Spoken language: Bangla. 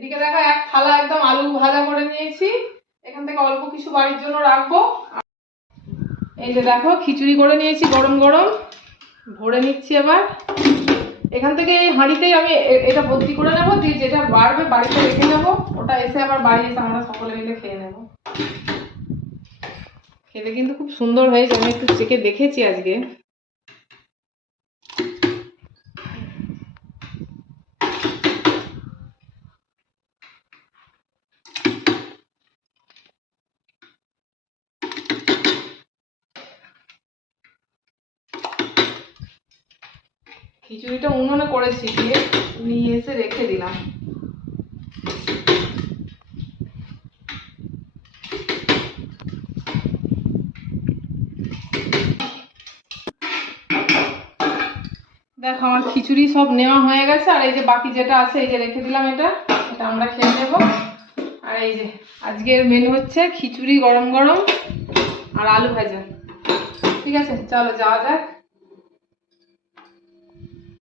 এদিকে দেখো, এক থালা একদম আলু ভাজা করে নিয়েছি। এখান থেকে অল্প কিছু বাড়ির জন্য রাখব। এই যে দেখো, খিচুড়ি করে নিয়েছি গরম গরম। ভরে নিচ্ছি এবার। এখান থেকে এই হাঁড়িতেই আমি এটা ভর্তি করে নেব, দিয়ে যেটা বাড়বে বাড়িতে রেখে নেব। ওটা এসে আবার বাড়ি এসে আমরা সকলে মিলে খেয়ে নেব। খেতে কিন্তু খুব সুন্দর হয়েছে, আমি একটু চেকে দেখেছি আজকে। খিচুড়িটা উনুনে করেছি দিয়ে নিয়ে এসে রেখে দিলাম। দেখো, আমার খিচুড়ি সব নেওয়া হয়ে গেছে, আর এই যে বাকি যেটা আছে, এই যে রেখে দিলাম এটা এটা আমরা খেয়ে নেব। আর এই যে, আজকের মেনু হচ্ছে খিচুড়ি গরম গরম আর আলু ভাজা। ঠিক আছে? চলো, যাওয়া যাক।